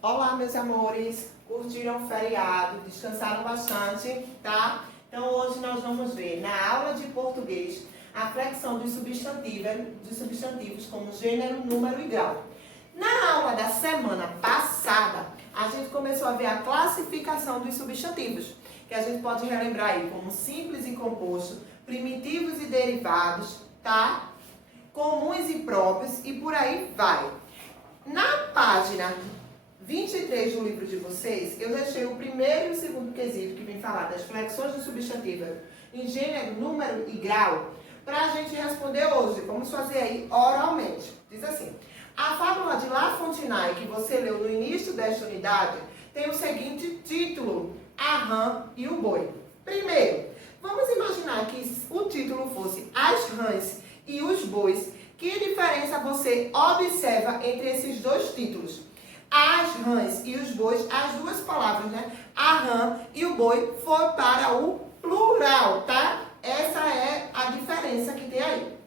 Olá, meus amores, curtiram o feriado, descansaram bastante, tá? Então hoje nós vamos ver na aula de português a flexão dos substantivos como gênero, número e grau. Na aula da semana passada, a gente começou a ver a classificação dos substantivos, que a gente pode relembrar aí como simples e composto, primitivos e derivados, tá? Comuns e próprios e por aí vai. Na página 23 do livro de vocês, eu deixei o primeiro e o segundo quesito, que vem falar das flexões do substantivo em gênero, número e grau, para a gente responder hoje. Vamos fazer aí oralmente. Diz assim: a fábula de La Fontenay, que você leu no início desta unidade, tem o seguinte título: a rã e o boi. Primeiro, vamos imaginar que o título fosse As rãs e os bois. Que diferença você observa entre esses dois títulos? As rãs e os bois, as duas palavras, né? A rã e o boi foi para o plural, tá? Essa é a diferença que tem aí.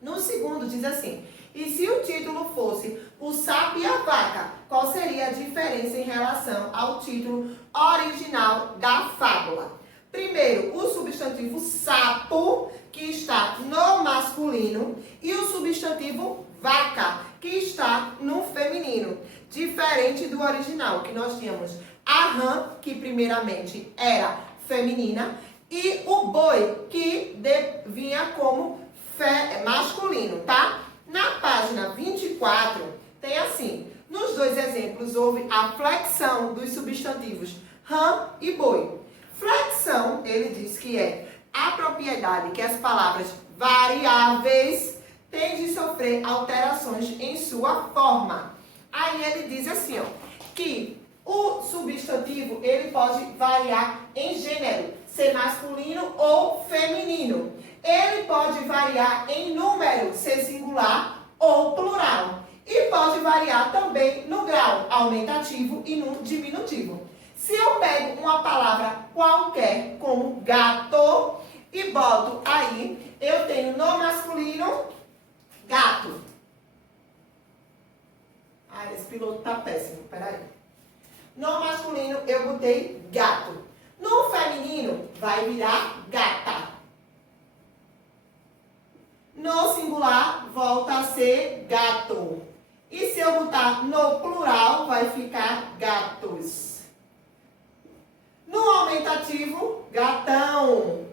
No segundo diz assim: e se o título fosse o sapo e a vaca, qual seria a diferença em relação ao título original da fábula? Primeiro, o substantivo sapo, que está no masculino, e o substantivo vaca, que está no feminino. Diferente do original, que nós tínhamos a rã, que primeiramente era feminina, e o boi, que vinha como masculino, tá? Na página 24, tem assim: nos dois exemplos houve a flexão dos substantivos rã e boi. Flexão, ele diz que é a propriedade que as palavras variáveis têm de sofrer alterações em sua forma. Aí ele diz assim, ó, que o substantivo ele pode variar em gênero, ser masculino ou feminino. Ele pode variar em número, ser singular ou plural. E pode variar também no grau, aumentativo e no diminutivo. Se eu pego uma palavra qualquer, como gato, e boto aí, eu tenho no masculino, gato. Ah, esse piloto tá péssimo, peraí. No masculino, eu botei gato. No feminino, vai virar gata. No singular, volta a ser gato. E se eu botar no plural, vai ficar gatos. No aumentativo, gatão.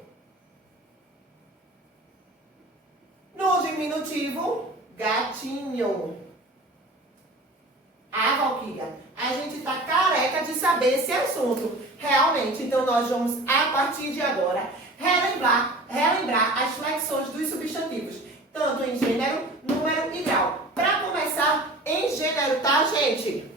No diminutivo, gatinho. Ah, Valquíria, a gente tá careca de saber esse assunto. Realmente, então nós vamos, a partir de agora, relembrar as flexões dos substantivos, tanto em gênero, número e grau. Para começar, em gênero, tá, gente?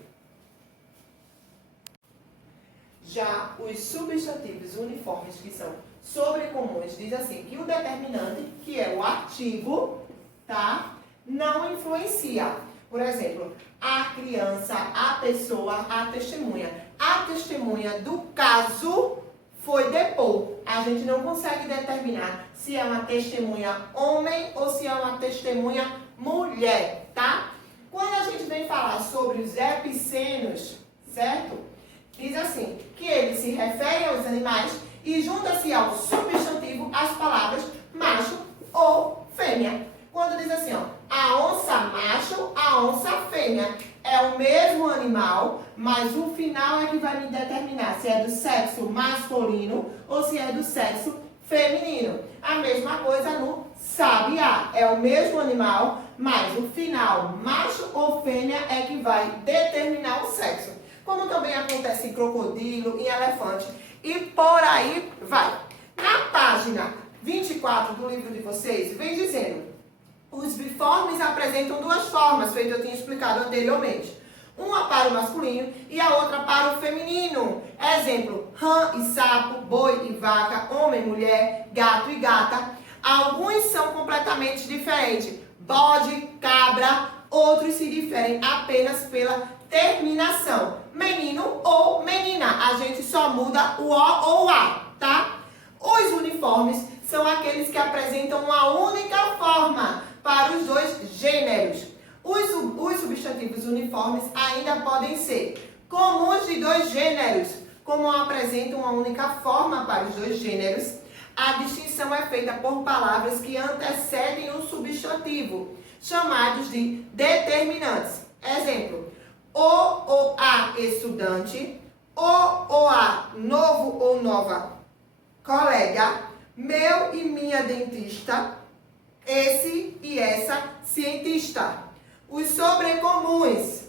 Já os substantivos uniformes, que são sobrecomuns, diz assim, que o determinante, que é o artigo, tá, não influencia. Por exemplo, a criança, a pessoa, a testemunha. A testemunha do caso foi depor. A gente não consegue determinar se é uma testemunha homem ou se é uma testemunha mulher, tá? Quando a gente vem falar sobre os epicenos, certo? Diz assim, que ele se refere aos animais e junta-se ao substantivo as palavras macho ou fêmea. Quando diz assim, ó, a onça macho, a onça fêmea, é o mesmo animal, mas o final é que vai me determinar se é do sexo masculino ou se é do sexo feminino. A mesma coisa no sabiá, é o mesmo animal, mas o final, macho ou fêmea, é que vai determinar o sexo. Como também acontece em crocodilo, em elefante e por aí vai. Na página 24 do livro de vocês, vem dizendo: os biformes apresentam duas formas, feito eu tinha explicado anteriormente. Uma para o masculino e a outra para o feminino. Exemplo, rã e sapo, boi e vaca, homem e mulher, gato e gata. Alguns são completamente diferentes. Bode, cabra, outros se diferem apenas pela terminação. Menino ou menina. A gente só muda o O ou A, tá? Os uniformes são aqueles que apresentam uma única forma para os dois gêneros. Os substantivos uniformes ainda podem ser comuns de dois gêneros. Como apresentam uma única forma para os dois gêneros, a distinção é feita por palavras que antecedem o substantivo, chamados de determinantes. Exemplo: o ou a estudante, o ou a novo ou nova colega, meu e minha dentista, esse e essa cientista. Os sobrecomuns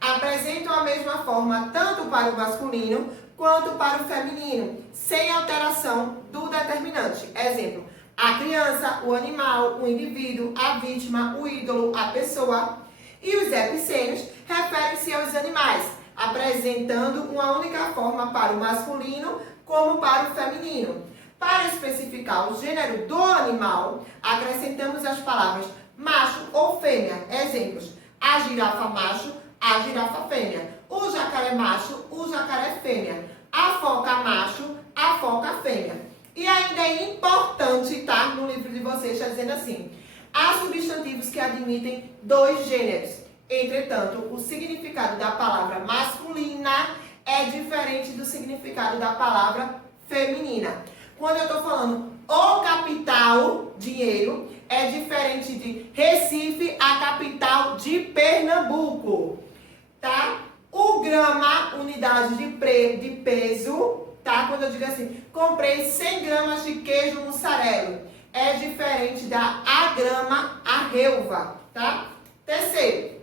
apresentam a mesma forma tanto para o masculino quanto para o feminino, sem alteração do determinante. Exemplo: a criança, o animal, o indivíduo, a vítima, o ídolo, a pessoa. E os epicênios referem-se aos animais, apresentando uma única forma para o masculino como para o feminino. Para especificar o gênero do animal, acrescentamos as palavras macho ou fêmea. Exemplos: a girafa macho, a girafa fêmea. O jacaré macho, o jacaré fêmea. A foca macho, a foca fêmea. E ainda é importante, tá? No livro de vocês está dizendo assim: há substantivos que admitem dois gêneros. Entretanto, o significado da palavra masculina é diferente do significado da palavra feminina. Quando eu estou falando o capital, dinheiro, é diferente de Recife, a capital de Pernambuco, tá? O grama, unidade de peso, tá? Quando eu digo assim, comprei 100 gramas de queijo mussarela, é diferente da agrama, a relva, tá? Terceiro,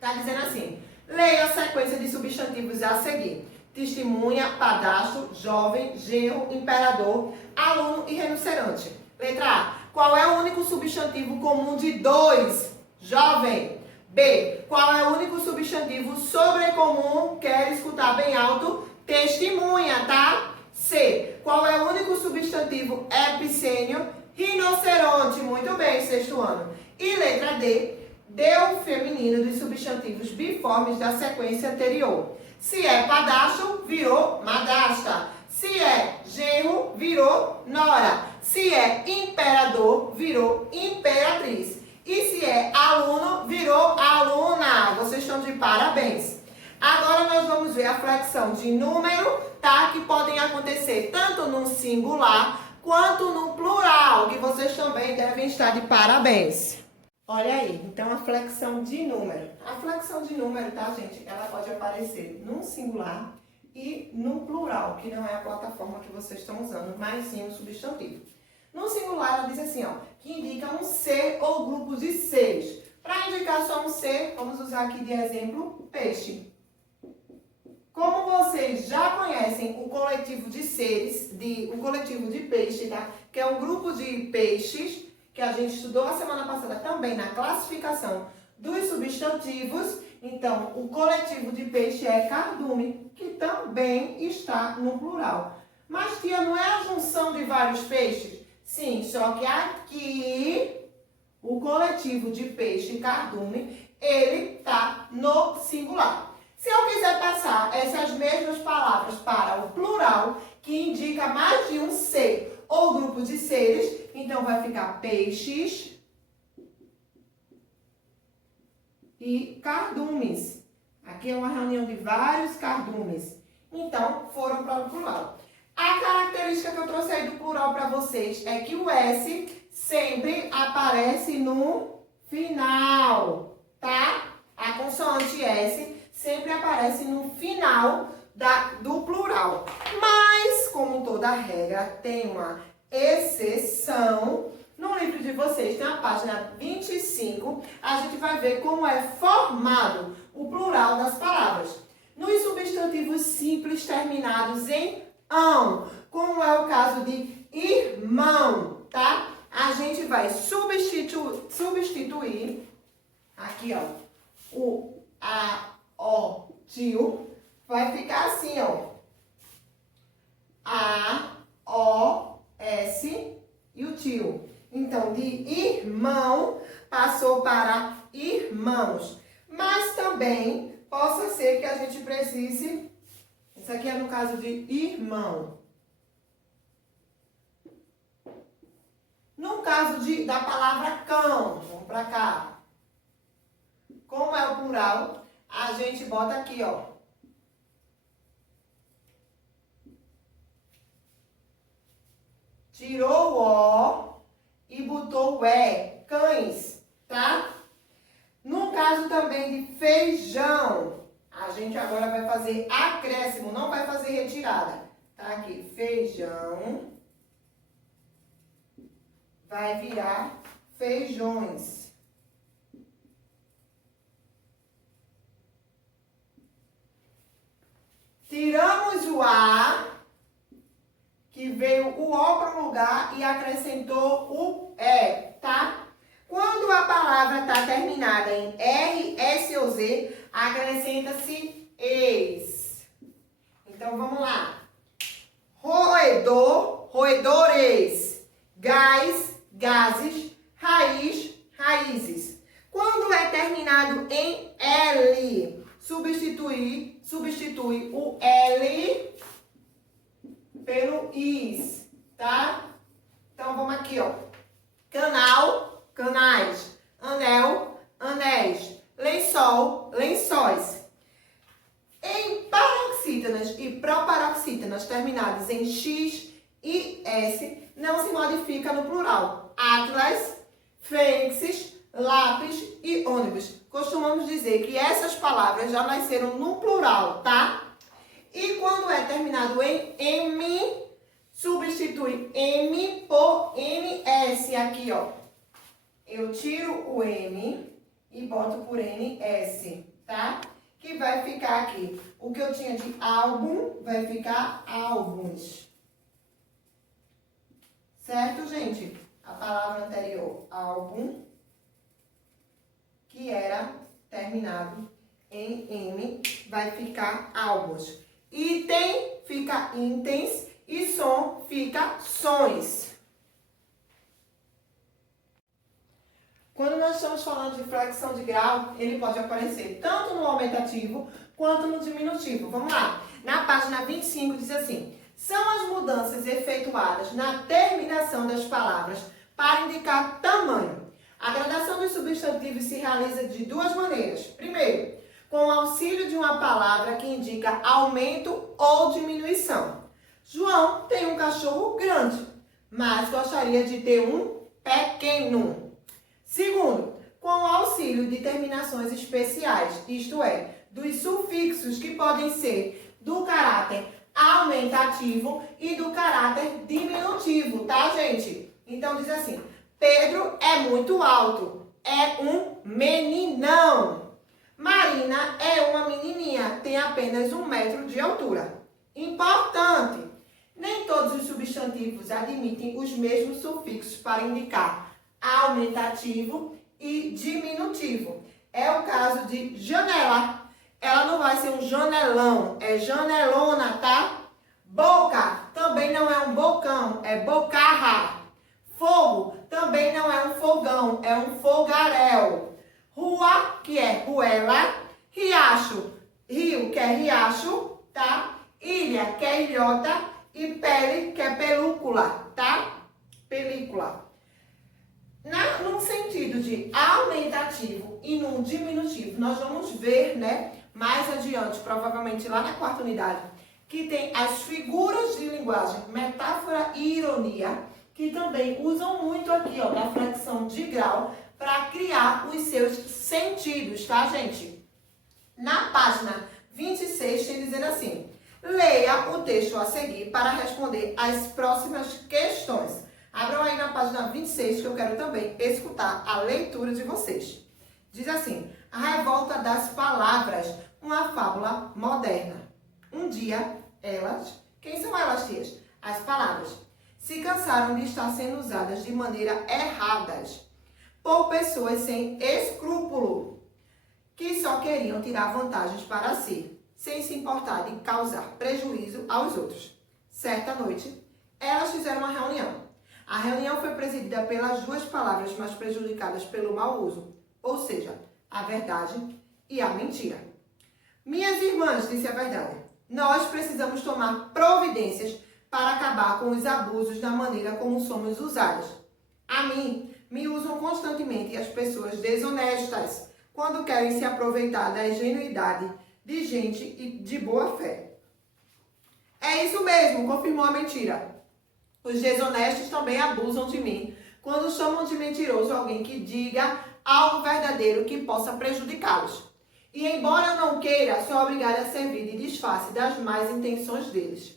tá dizendo assim: leia a sequência de substantivos a seguir: testemunha, padastro, jovem, genro, imperador, aluno e rinoceronte. Letra A: qual é o único substantivo comum de dois? Jovem. B: qual é o único substantivo sobrecomum? Quero escutar bem alto. Testemunha, tá? C: qual é o único substantivo epicênio? Rinoceronte. Muito bem, sexto ano. E letra D: dê o feminino dos substantivos biformes da sequência anterior. Se é padastro, virou madasta. Se é genro, virou nora. Se é imperador, virou imperatriz. E se é aluno, virou aluna. Vocês estão de parabéns. Agora nós vamos ver a flexão de número, tá? Que podem acontecer tanto no singular quanto no plural, que vocês também devem estar de parabéns. Olha aí, então a flexão de número. A flexão de número, tá, gente? Ela pode aparecer num singular e no plural, que não é a plataforma que vocês estão usando, mas sim o substantivo. No singular, ela diz assim, ó, que indica um ser ou grupo de seres. Para indicar só um ser, vamos usar aqui de exemplo, peixe. Como vocês já conhecem o coletivo de seres, o coletivo de peixe, tá? Que é um grupo de peixes, que a gente estudou a semana passada também na classificação dos substantivos. Então, o coletivo de peixe é cardume, que também está no plural. Mas, tia, não é a junção de vários peixes? Sim, só que aqui, o coletivo de peixe cardume, ele está no singular. Se eu quiser passar essas mesmas palavras para o plural, que indica mais de um ser ou grupo de seres, então vai ficar peixes e cardumes. Aqui é uma reunião de vários cardumes. Então, foram para o plural. A característica que eu trouxe aí do plural para vocês é que o S sempre aparece no final, tá? A consoante S sempre aparece no final do plural. Mas, como toda regra, tem uma exceção. No livro de vocês, tem a página 25, a gente vai ver como é formado o plural das palavras. Nos substantivos simples terminados em ão, como é o caso de irmão, tá? A gente vai substituir aqui, ó, o a, o, tio, vai ficar assim, ó. A, O, S e o tio. Então, de irmão passou para irmãos. Mas também possa ser que a gente precise. Isso aqui é no caso de irmão. No caso da palavra cão, vamos para cá. Como é o plural, a gente bota aqui, ó. tirou o O e botou o E, cães, tá? No caso também de feijão, a gente agora vai fazer acréscimo, não vai fazer retirada. Tá aqui, feijão, vai virar feijões. Tiramos o A, que veio o O para o lugar e acrescentou o E, tá? Quando a palavra está terminada em R, S ou Z, acrescenta-se eis. Então, vamos lá. Roedor, roedores. Gás, gases. Raiz, raízes. Quando é terminado em L, substitui o L pelo is, tá? Então, vamos aqui, ó. Canal, canais. Anel, anéis. Lençol, lençóis. Em paroxítonas e proparoxítonas terminadas em X e S, não se modifica no plural. Atlas, fênixes, lápis e ônibus. Costumamos dizer que essas palavras já nasceram no plural, tá? E quando é terminado em M, substitui M por NS. Aqui, ó. Eu tiro o M e boto por NS, tá? Que vai ficar aqui. O que eu tinha de álbum vai ficar álbuns. Certo, gente? A palavra anterior, álbum, que era terminado em M, vai ficar álbuns. Item fica itens e som fica sons. Quando nós estamos falando de flexão de grau, ele pode aparecer tanto no aumentativo quanto no diminutivo. Vamos lá. Na página 25 diz assim: são as mudanças efetuadas na terminação das palavras para indicar tamanho. A gradação dos substantivos se realiza de duas maneiras. Primeiro, com o auxílio de uma palavra que indica aumento ou diminuição. João tem um cachorro grande, mas gostaria de ter um pequeno. Segundo, com o auxílio de terminações especiais, isto é, dos sufixos que podem ser do caráter aumentativo e do caráter diminutivo, tá, gente? Então, diz assim: Pedro é muito alto, é um meninão. Marina é uma menininha, tem apenas 1 metro de altura. Importante, nem todos os substantivos admitem os mesmos sufixos para indicar aumentativo e diminutivo. É o caso de janela. Ela não vai ser um janelão, é janelona, tá? Boca também não é um bocão, é bocarra. Fogo também não é um fogão, é um fogaréu. Rua, que é ruela. Riacho, rio, que é riacho, tá? Ilha, que é ilhota. E pele, que é película, tá? Película. Num sentido de aumentativo e num diminutivo, nós vamos ver, né, mais adiante, provavelmente lá na 4ª unidade, que tem as figuras de linguagem, metáfora e ironia, que também usam muito aqui, ó, da flexão de grau, para criar os seus sentidos, tá, gente? Na página 26 tem dizendo assim: leia o texto a seguir para responder as próximas questões. Abram aí na página 26, que eu quero também escutar a leitura de vocês. Diz assim: a revolta das palavras, uma fábula moderna. Um dia, elas, quem são elas, tias? As palavras, se cansaram de estar sendo usadas de maneira erradas por pessoas sem escrúpulo, que só queriam tirar vantagens para si, sem se importar de causar prejuízo aos outros. Certa noite, elas fizeram uma reunião. A reunião foi presidida pelas duas palavras mais prejudicadas pelo mau uso, ou seja, a verdade e a mentira. Minhas irmãs, disse a verdade, nós precisamos tomar providências para acabar com os abusos da maneira como somos usadas. A mim, me usam constantemente as pessoas desonestas, quando querem se aproveitar da ingenuidade de gente de boa fé. É isso mesmo, confirmou a mentira. Os desonestos também abusam de mim quando chamam de mentiroso alguém que diga algo verdadeiro que possa prejudicá-los. E embora eu não queira, sou obrigada a servir de disfarce das más intenções deles.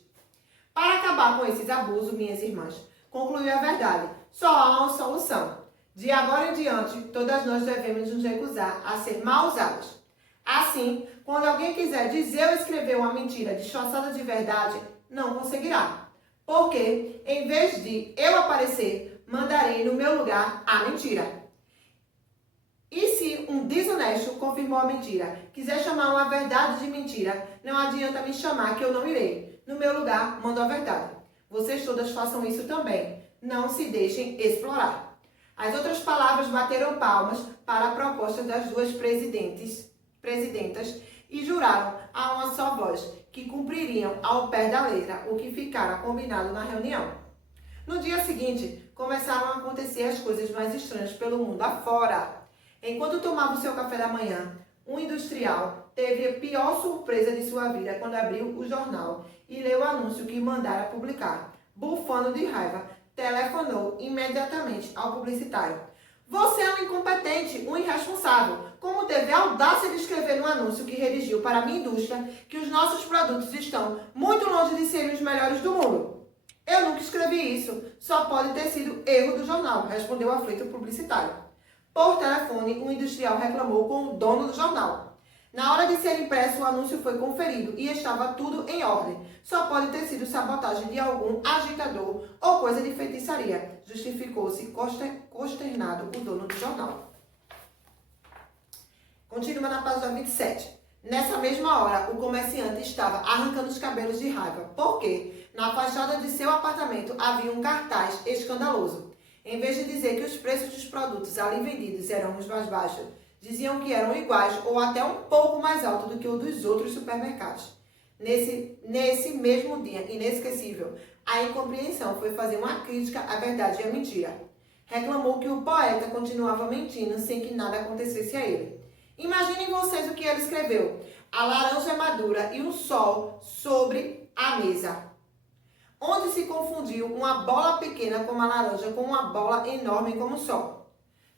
Para acabar com esses abusos, minhas irmãs, concluiu a verdade, só há uma solução. De agora em diante, todas nós devemos nos recusar a ser mal usadas. Assim, quando alguém quiser dizer ou escrever uma mentira disfarçada de verdade, não conseguirá. Porque, em vez de eu aparecer, mandarei no meu lugar a mentira. E se um desonesto confirmou a mentira, quiser chamar uma verdade de mentira, não adianta me chamar que eu não irei. No meu lugar, mando a verdade. Vocês todas façam isso também. Não se deixem explorar. As outras palavras bateram palmas para a proposta das duas presidentas e juraram a uma só voz que cumpririam ao pé da letra o que ficara combinado na reunião. No dia seguinte, começaram a acontecer as coisas mais estranhas pelo mundo afora. Enquanto tomava o seu café da manhã, um industrial teve a pior surpresa de sua vida quando abriu o jornal e leu o anúncio que mandara publicar. Bufando de raiva, telefonou imediatamente ao publicitário. Você é um incompetente, um irresponsável. Como teve a audácia de escrever no anúncio que redigiu para a minha indústria que os nossos produtos estão muito longe de serem os melhores do mundo? Eu nunca escrevi isso. Só pode ter sido erro do jornal, respondeu o aflito publicitário. Por telefone, o industrial reclamou com o dono do jornal. Na hora de ser impresso, o anúncio foi conferido e estava tudo em ordem. Só pode ter sido sabotagem de algum agitador ou coisa de feitiçaria, justificou-se consternado o dono do jornal. Continua na página 27. Nessa mesma hora, o comerciante estava arrancando os cabelos de raiva, porque na fachada de seu apartamento havia um cartaz escandaloso. Em vez de dizer que os preços dos produtos ali vendidos eram os mais baixos, diziam que eram iguais ou até um pouco mais altos do que o dos outros supermercados. Nesse mesmo dia inesquecível, a incompreensão foi fazer uma crítica à verdade e à mentira. Reclamou que o poeta continuava mentindo sem que nada acontecesse a ele. Imaginem vocês o que ele escreveu. A laranja madura e o sol sobre a mesa. Onde se confundiu uma bola pequena como a laranja com uma bola enorme como o sol.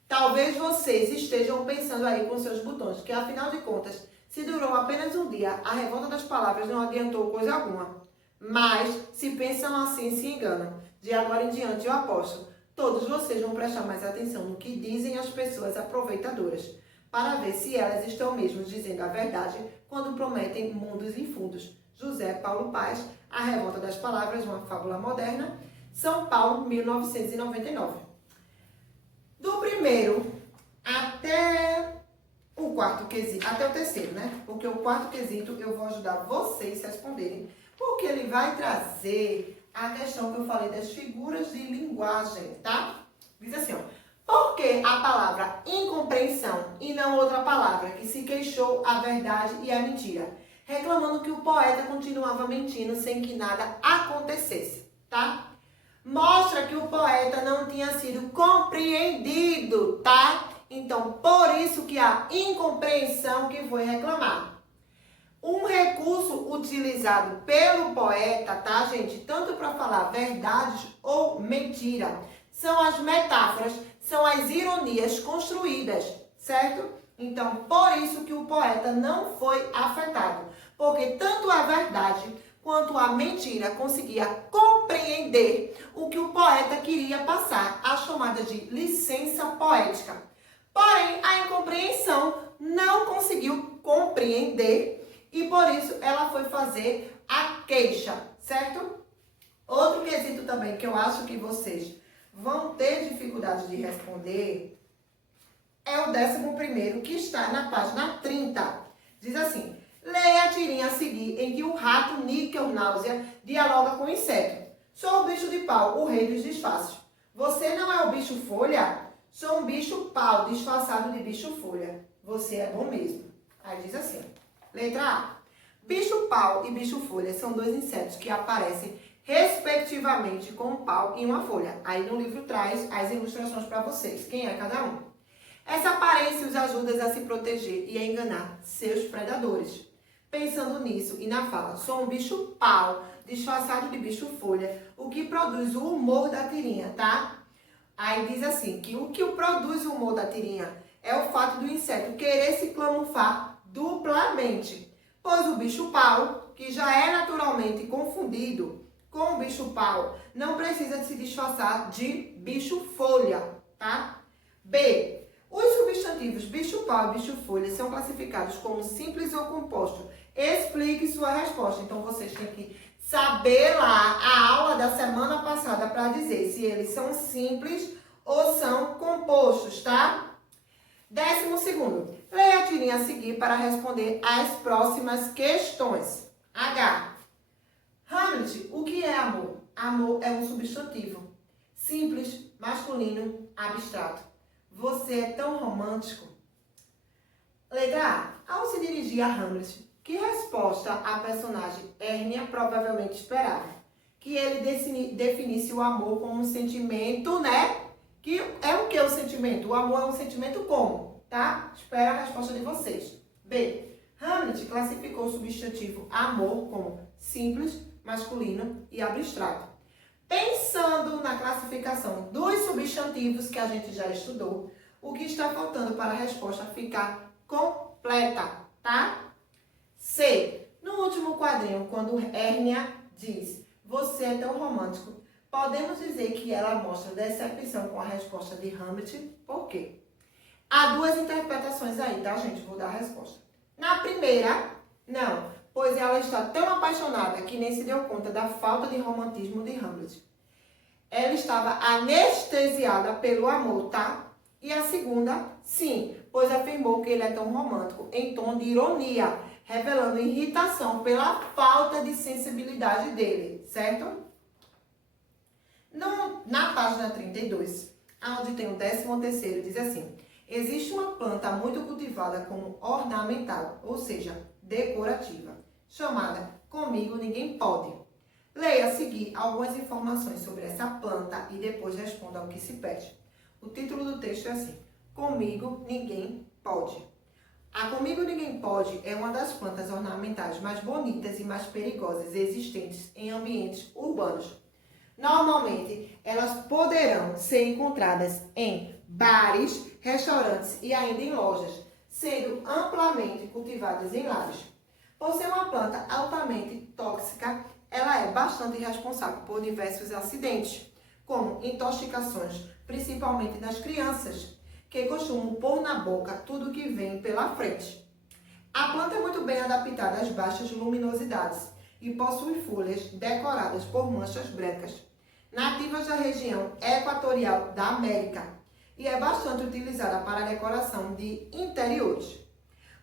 Talvez vocês estejam pensando aí com seus botões que, afinal de contas, se durou apenas um dia, a revolta das palavras não adiantou coisa alguma. Mas, se pensam assim, se enganam. De agora em diante, eu aposto, todos vocês vão prestar mais atenção no que dizem as pessoas aproveitadoras, para ver se elas estão mesmo dizendo a verdade quando prometem mundos e fundos. José Paulo Paz, A Revolta das Palavras, uma fábula moderna, São Paulo, 1999. Do primeiro até o quarto quesito, até o terceiro, né? Porque o quarto quesito eu vou ajudar vocês a responderem, porque ele vai trazer a questão que eu falei das figuras de linguagem, tá? Diz assim, ó. Por que a palavra incompreensão e não outra palavra que se queixou a verdade e a mentira? Reclamando que o poeta continuava mentindo sem que nada acontecesse, tá? Mostra que o poeta não tinha sido compreendido, tá? Então, por isso que a incompreensão que foi reclamar. Um recurso utilizado pelo poeta, tá, gente? Tanto para falar verdades ou mentira, são as metáforas, são as ironias construídas, certo? Então, por isso que o poeta não foi afetado, porque tanto a verdade quanto a mentira conseguia compreender o que o poeta queria passar, a chamada de licença poética. Porém, a incompreensão não conseguiu compreender e por isso ela foi fazer a queixa, certo? Outro quesito também que eu acho que vocês vão ter dificuldade de responder é o 11º, que está na página 30. Diz assim: leia a tirinha a seguir em que o rato níquel náusea dialoga com o inseto. Sou o bicho de pau, o rei dos disfarces. Você não é o bicho folha? Sou um bicho pau disfarçado de bicho folha. Você é bom mesmo. Aí diz assim, letra A. Bicho pau e bicho folha são dois insetos que aparecem respectivamente com um pau e uma folha. Aí no livro traz as ilustrações para vocês. Quem é cada um? Essa aparência os ajuda a se proteger e a enganar seus predadores. Pensando nisso e na fala, sou um bicho pau, disfarçado de bicho folha, o que produz o humor da tirinha, tá? Aí diz assim, que o que produz o humor da tirinha é o fato do inseto querer se camuflar duplamente, pois o bicho pau, que já é naturalmente confundido com o bicho pau, não precisa se disfarçar de bicho folha, tá? B. Os substantivos bicho pau e bicho folha são classificados como simples ou compostos. Explique sua resposta. Então, vocês têm que saber lá a aula da semana passada para dizer se eles são simples ou são compostos, tá? 12º. Leia a tirinha a seguir para responder as próximas questões. H. Hamlet, o que é amor? Amor é um substantivo. Simples, masculino, abstrato. Você é tão romântico. Letra A. Ao se dirigir a Hamlet, que resposta a personagem Hérnia provavelmente esperava? Que ele definisse o amor como um sentimento, né? Que é o que o sentimento? O amor é um sentimento como? Tá? Espero a resposta de vocês. B. Hamlet classificou o substantivo amor como simples, masculino e abstrato. Pensando na classificação dos substantivos que a gente já estudou, o que está faltando para a resposta ficar completa, tá? C. No último quadrinho, quando Hérnia diz, você é tão romântico, podemos dizer que ela mostra decepção com a resposta de Hamlet. Por quê? Há duas interpretações aí, tá, gente? Vou dar a resposta. Na primeira, não, pois ela está tão apaixonada que nem se deu conta da falta de romantismo de Hamlet. Ela estava anestesiada pelo amor, tá? E a segunda, sim, pois afirmou que ele é tão romântico, em tom de ironia, revelando irritação pela falta de sensibilidade dele, certo? Na página 32, onde tem o 13º, diz assim, existe uma planta muito cultivada como ornamental, ou seja, decorativa, chamada Comigo Ninguém Pode. Leia a seguir algumas informações sobre essa planta e depois responda ao que se pede. O título do texto é assim, Comigo Ninguém Pode. A Comigo Ninguém Pode é uma das plantas ornamentais mais bonitas e mais perigosas existentes em ambientes urbanos. Normalmente, elas poderão ser encontradas em bares, restaurantes e ainda em lojas, sendo amplamente cultivadas em lares. Por ser uma planta altamente tóxica, ela é bastante responsável por diversos acidentes, como intoxicações, principalmente nas crianças, que costumam pôr na boca tudo que vem pela frente. A planta é muito bem adaptada às baixas luminosidades e possui folhas decoradas por manchas brancas, nativas da região equatorial da América, e é bastante utilizada para a decoração de interiores.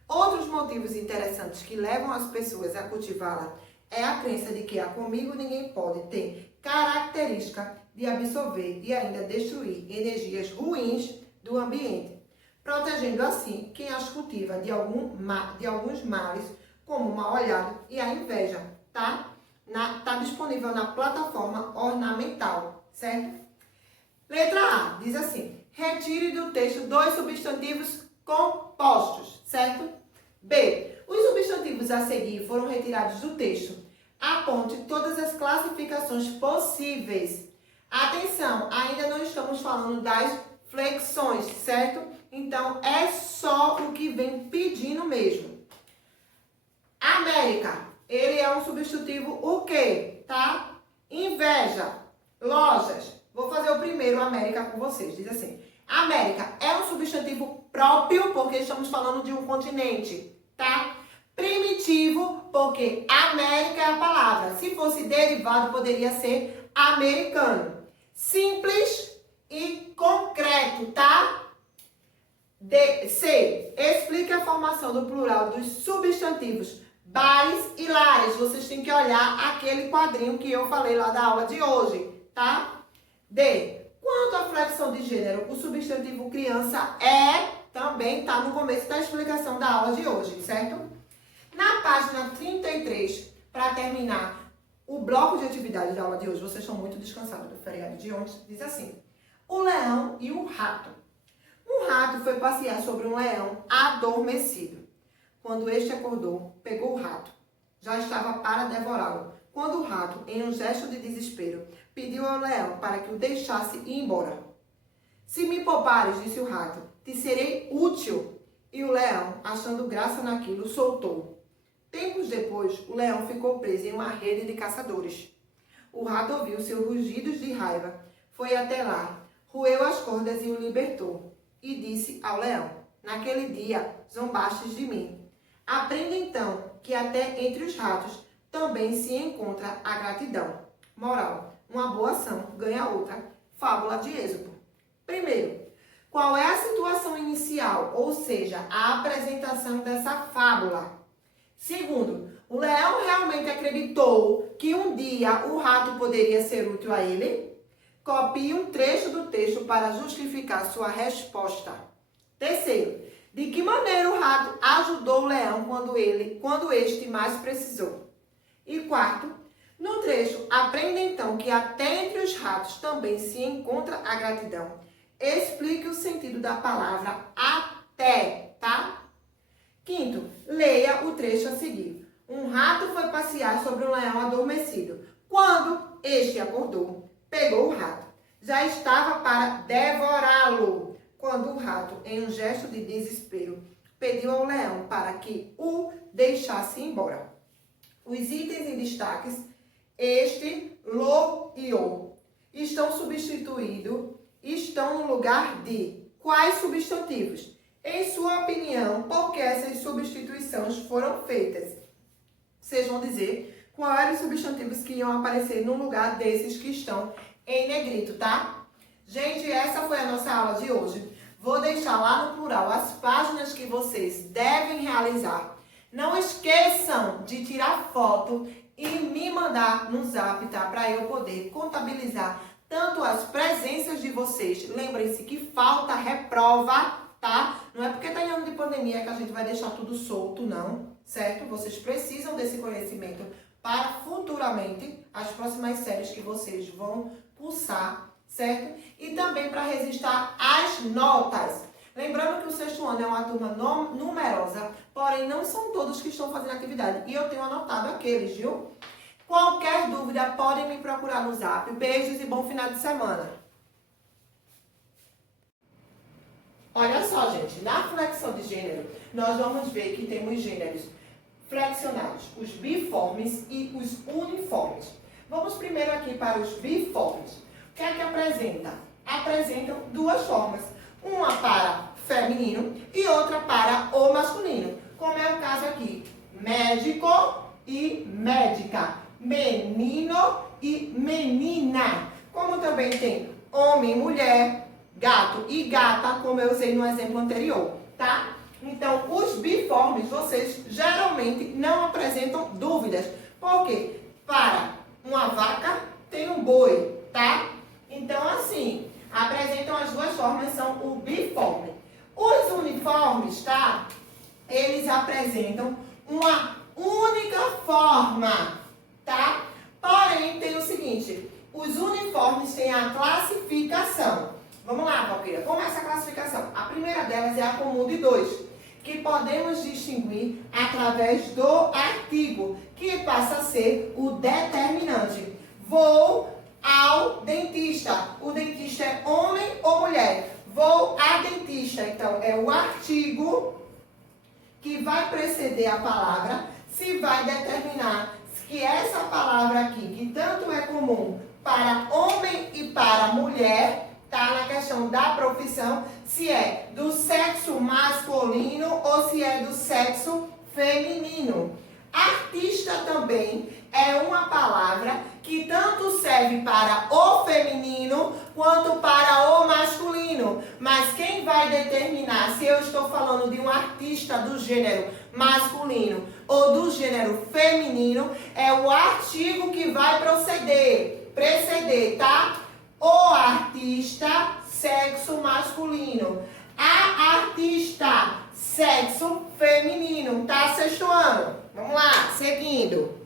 Outros motivos interessantes que levam as pessoas a cultivá-la é a crença de que a Comigo Ninguém Pode ter característica de absorver e ainda destruir energias ruins do ambiente, protegendo assim quem as cultiva de alguns males, como o mal-olhado e a inveja, tá? Tá disponível na plataforma ornamental, certo? Letra A, diz assim, retire do texto dois substantivos compostos, certo? B, os substantivos a seguir foram retirados do texto. Aponte todas as classificações possíveis. Atenção, ainda não estamos falando das flexões, certo? Então, é só o que vem pedindo mesmo. América, ele é um substantivo o quê? Tá? Inveja, lojas. Vou fazer o primeiro América com vocês. Diz assim, América é um substantivo próprio, porque estamos falando de um continente, tá? Primitivo, porque América é a palavra. Se fosse derivado, poderia ser americano. Simples e concreto, tá? C. Explique a formação do plural dos substantivos bares e lares. Vocês têm que olhar aquele quadrinho que eu falei lá da aula de hoje, tá? D. Quanto à flexão de gênero, o substantivo criança também está no começo da explicação da aula de hoje, certo? Na página 33, para terminar o bloco de atividade da aula de hoje, vocês estão muito descansados do feriado de ontem, diz assim, o leão e o rato. Um rato foi passear sobre um leão adormecido. Quando este acordou, pegou o rato. Já estava para devorá-lo, quando o rato, em um gesto de desespero, pediu ao leão para que o deixasse ir embora. Se me poupares, disse o rato, te serei útil. E o leão, achando graça naquilo, soltou. Tempos depois, o leão ficou preso em uma rede de caçadores. O rato ouviu seus rugidos de raiva, foi até lá, roeu as cordas e o libertou. E disse ao leão, naquele dia zombastes de mim. Aprenda então que até entre os ratos também se encontra a gratidão. Moral, uma boa ação ganha outra. Fábula de Êxodo. Primeiro, qual é a situação inicial, ou seja, a apresentação dessa fábula? Segundo, o leão realmente acreditou que um dia o rato poderia ser útil a ele? Copie um trecho do texto para justificar sua resposta. Terceiro, de que maneira o rato ajudou o leão quando este mais precisou? E quarto, no trecho, aprenda então que até entre os ratos também se encontra a gratidão. Explique o sentido da palavra até, tá? Quinto, leia o trecho a seguir. Um rato foi passear sobre um leão adormecido. Quando este acordou, pegou o rato. Já estava para devorá-lo. Quando o rato, em um gesto de desespero, pediu ao leão para que o deixasse embora. Os itens em destaques, este, lo e o, estão no lugar de quais substantivos? Em sua opinião, por que essas substituições foram feitas? Vocês vão dizer quais eram os substantivos que iam aparecer no lugar desses que estão em negrito, tá? Gente, essa foi a nossa aula de hoje. Vou deixar lá no plural as páginas que vocês devem realizar. Não esqueçam de tirar foto e me mandar no zap, tá? Para eu poder contabilizar tanto as presenças de vocês. Lembrem-se que falta reprova, tá? Não é porque tá em ano de pandemia que a gente vai deixar tudo solto, não, certo? Vocês precisam desse conhecimento para futuramente as próximas séries que vocês vão cursar, certo? E também para registrar as notas. Lembrando que o sexto ano é uma turma numerosa, porém não são todos que estão fazendo atividade. E eu tenho anotado aqueles, viu? Qualquer dúvida, podem me procurar no zap. Beijos e bom final de semana. Olha só, gente, na flexão de gênero, nós vamos ver que temos gêneros flexionados, os biformes e os uniformes. Vamos primeiro aqui para os biformes. O que é que apresenta? Apresentam duas formas. Uma para feminino e outra para o masculino. Como é o caso aqui, médico e médica. Menino e menina. Como também tem homem e mulher, gato e gata, como eu usei no exemplo anterior, tá? Então, os biformes, vocês geralmente não apresentam dúvidas. Por quê? Para uma vaca tem um boi, tá? Então, assim, apresentam as duas formas, são o biforme. Os uniformes, tá? Eles apresentam uma única forma, tá? Porém, tem o seguinte, os uniformes têm a classificação. Vamos lá, Valquíria, como é essa classificação? A primeira delas é a comum de dois, que podemos distinguir através do artigo, que passa a ser o determinante. Vou ao dentista. O dentista é homem ou mulher? Vou a dentista. Então, é o artigo que vai preceder a palavra, se vai determinar que essa palavra aqui, que tanto é comum para homem e para mulher, tá na questão da profissão, se é do sexo masculino ou se é do sexo feminino. Artista também é uma palavra que tanto serve para o feminino quanto para o masculino. Mas quem vai determinar se eu estou falando de um artista do gênero masculino ou do gênero feminino é o artigo que vai preceder, tá? O artista, sexo masculino. A artista, sexo feminino. Tá, sexto ano? Vamos lá, seguindo.